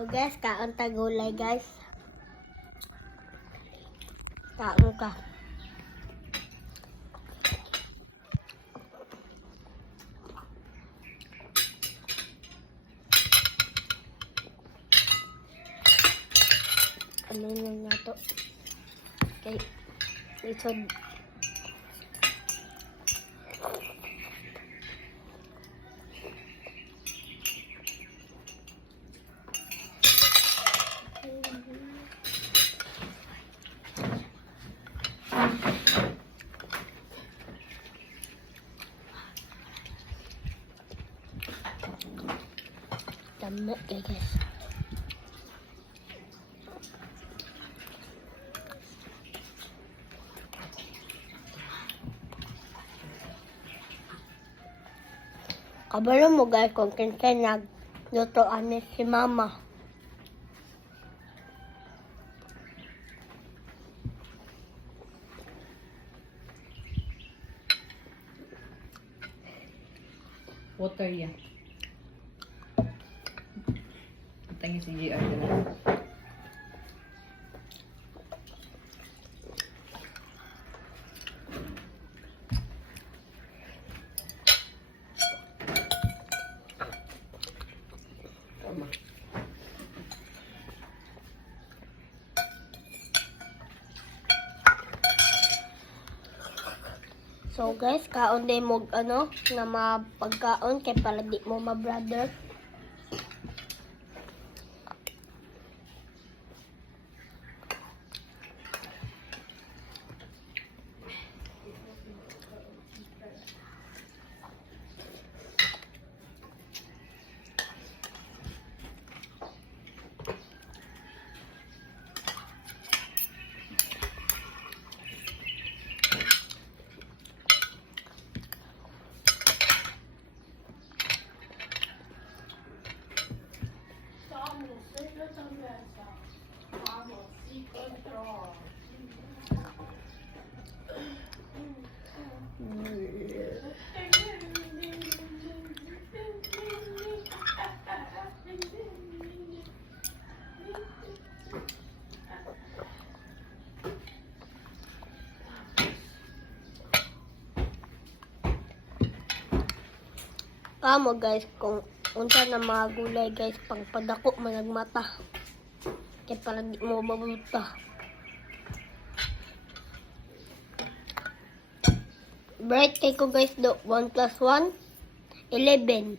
So guys, kaon ta gulay guys. Kaon ka. Ano yun nga to? Okay. Lisod. Dami guys. Kabalo mo guys kung kinsa nagluto ani si mama. Water yan. Tangis si GR dala. Tama. So guys, kaon din mo ano na mapagkaon kay para di mo ma-brother. Kamo guys, kung unsa na mga gulay guys, pang padako managmata. Kaya para di mo mabuta. Bright kay ko guys do, 1 + 1, 11.